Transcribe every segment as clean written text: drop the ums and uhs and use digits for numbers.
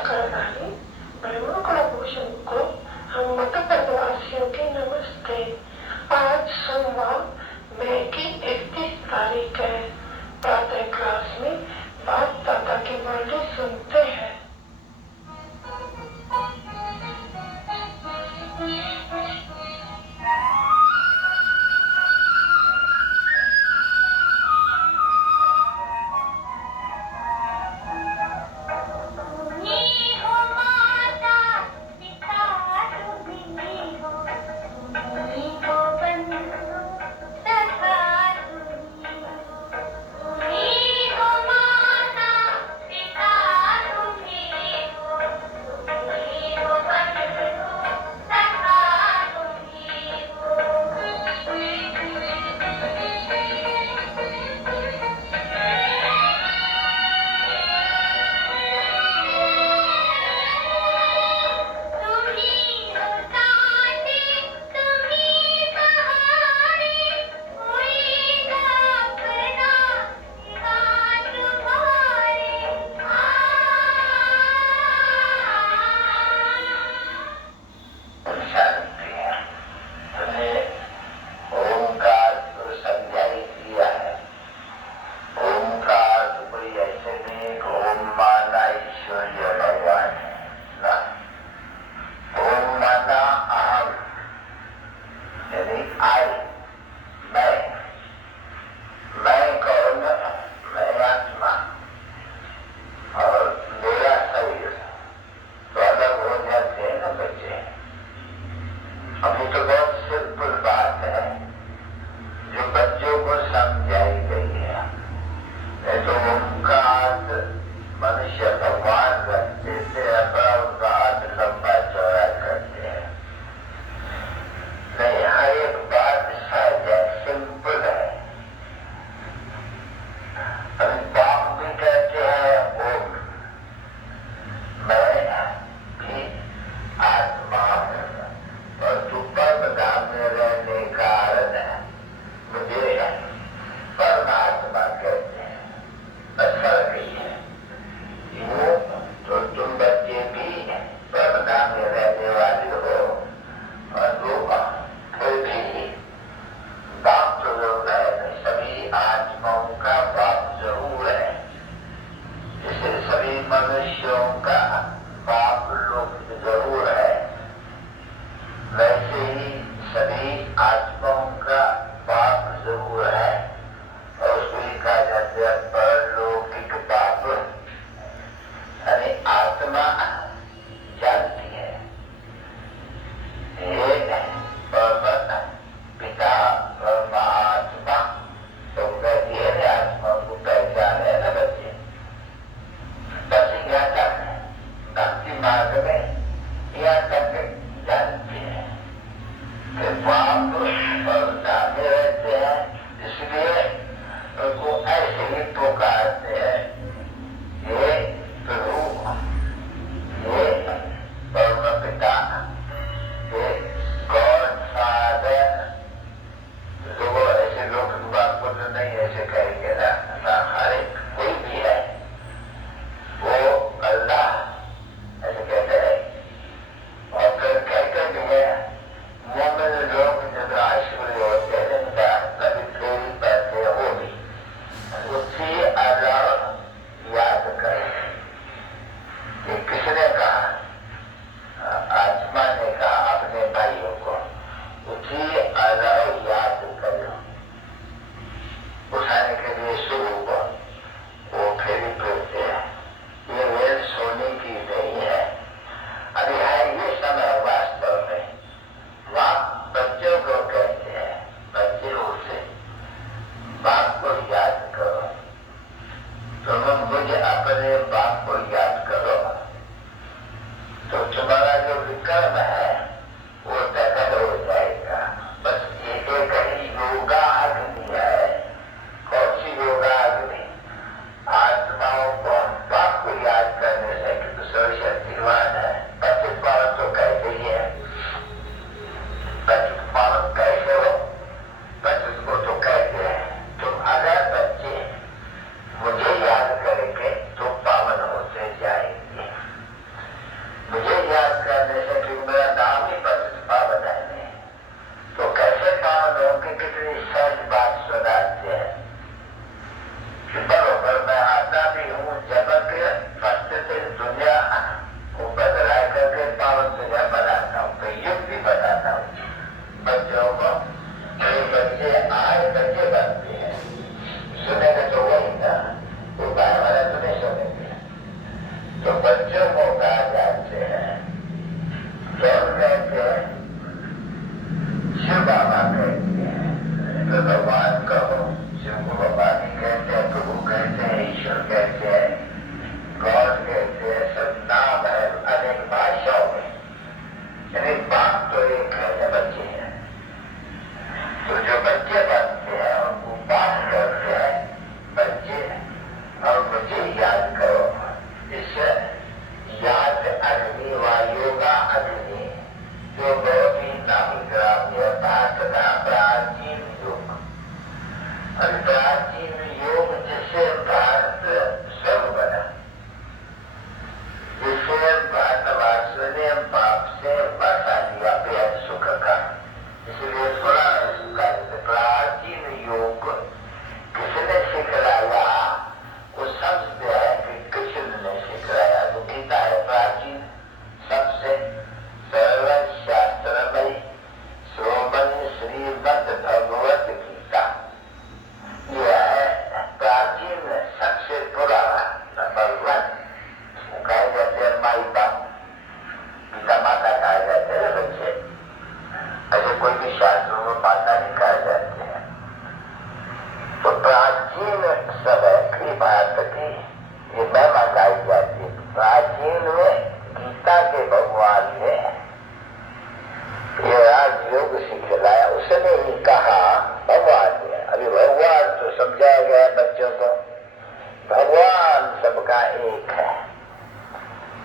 करणारी ब्रह्म कुलभूषण को हम मध्य प्रदेशवासियों की नमस्ते। आज सोमवार मई की 31 तारीख है। प्रातः क्लास में बाप दादा की वाणी सुनते हैं। सुनी हो माता पिता दुनिया को बदला करके पावन दुनिया बनाता हूँ, तो युग भी बताता हूँ बच्चों को। ये बच्चे आज बच्चे बनते हैं, सुनेंगे तो वही था, वो गाय वाला तो नहीं सुनेंगे। तो बच्चों को कहा जाते हैं, कौन कहते हैं? शिव बाबा कहते हैं। तो भगवान कहो, शिव को भगवान ही कहते हैं, प्रभु कहते हैं, ईश्वर कहते हैं, गॉड कहते हैं, सब नाम है अनेक भाषाओं में। यानी बात तो एक है, जब बच्चे हैं तो जो बच्चे बनते हैं उनको बात करते हैं बच्चे, और मुझे याद करो। इससे याद अग्नि व योगा अग्नि जो बहुत ही नामी ग्राम्य भारत का प्राचीन योग, और प्राचीन योग जिससे भारत स्वर्ग बना, जिससे भारतवासियों ने पाप से बचा लिया बेहद सुख का। इसलिए थोड़ा प्राचीन योग किसने सिखलाया? वो शब्द है कि कृष्ण ने सिखलाया। तो गीता है प्राचीन सबसे सरल शास्त्रमयी श्रोमणी श्रीमद् भगवत गीता। यह है प्राचीन सबसे पुराना नंबर 1। कहा जाते हैं माई बाप, गीता माता कहा जाते हैं बच्चे। ऐसे कोई भी शास्त्रों में माता नहीं कहा जाते हैं। तो प्राचीन समय की बात की ये महिमा गाई जाती है। प्राचीन में गीता के भगवान ने ये राजयोग सिखलाया। उसने ही कहा भगवान ने, अभी भगवान तो समझाया गया बच्चों को, भगवान सबका एक है।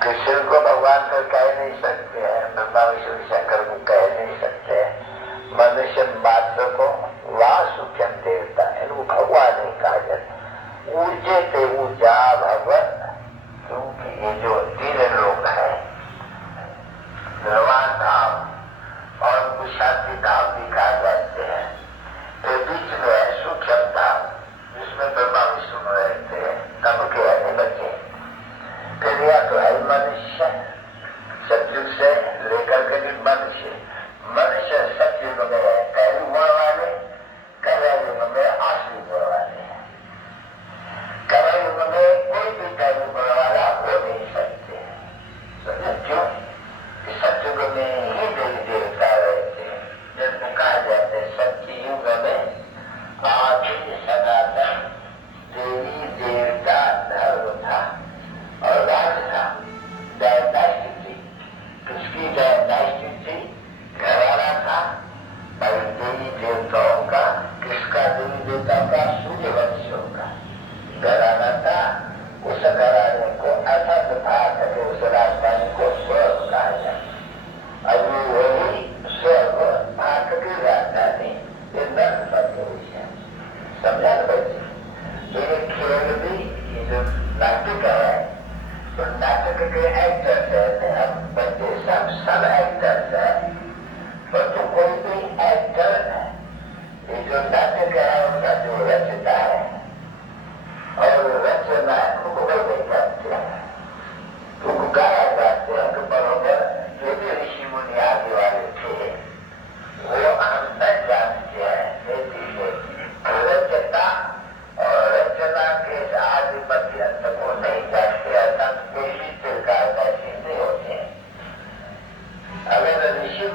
कृष्ण को भगवान तो कह नहीं सकते हैं, ब्रह्मा विष्णु शंकर को कह नहीं सकते हैं, मनुष्य मात्र को वासुक्यम देवता इनको भगवान नहीं कहा जाता। ऊंचे से ऊंचा भगवान, क्योंकि ये जो 3 लोग है, निर्वाण धाम और कुशांति धाम भी कहा जाते हैं। तो बीच में है सूक्ष्म धाम, जिसमें ब्रह्मा विष्णु रहते हैं, तब के है बच्चे। फिर या तो है मनुष्य, सतयुग से लेकर के भी मनुष्य सतयुग में है पहली गुण वाले, कलयुग में आखिरी गुण वाले। कलयुग में कोई भी पहली गुण वाला हो नहीं सकते। समझे क्यों? कि सतयुग में ही देवी देवता रहते हैं, जिनको कहा जाता है सतयुग में आदि सनातन देवी देवता धर्म था और राज था। डायनास्टिक थी। किसकी डायनास्टिक थी? घराना था भाई देवी देवताओं का। किसका? देवी देवताओं का? सूर्यवंशियों का घराना था। उस घराने को असत था कि उस राजधानी को स्वर्ग कहा जाए। अभी वही स्वर्ग भाग की राजधानी ये नर्क बनी हुई है। समझा ना बच्चे? ये खेल भी, ये जो नाटक है, तो नाटक के एक्टर्स है, हम बच्चे सब एक्टर्स है। तो कोई भी एक्टर है, ये जो नाटक है उनका जो रचता है और रचना उनको कोई नहीं जानते हैं, उनको गाया जाते हैं कि बरोबर जो भी ऋषि मुनि आदि वाले थे वो हम न जानते हैं। रचता और रचना के आधिपत्य अंत को नहीं जानते हैं, कोई भी प्रकार का नहीं होते हैं। अगर ऋषि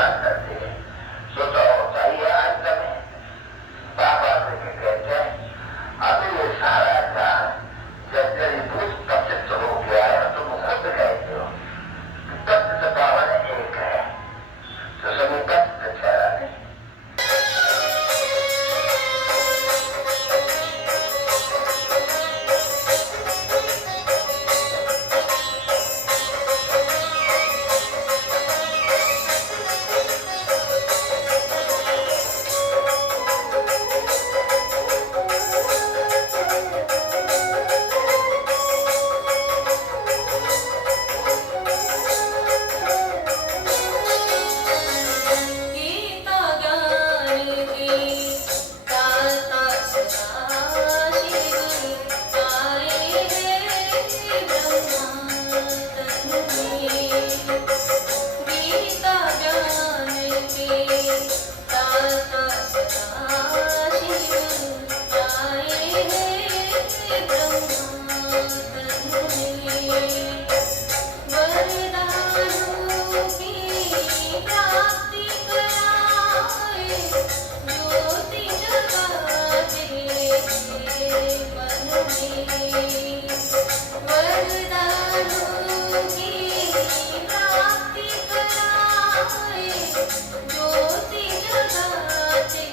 बात करती है। सोचा होता ही आज तक बाबा से कहते हैं अभी ये सारा ज्ञान जब जड़ीभूत तत्व से हो गया है तो खुद कहते हो तत्व से पावन एक है तो सभी तत्व ठहरा नहीं। ज्योति जगाते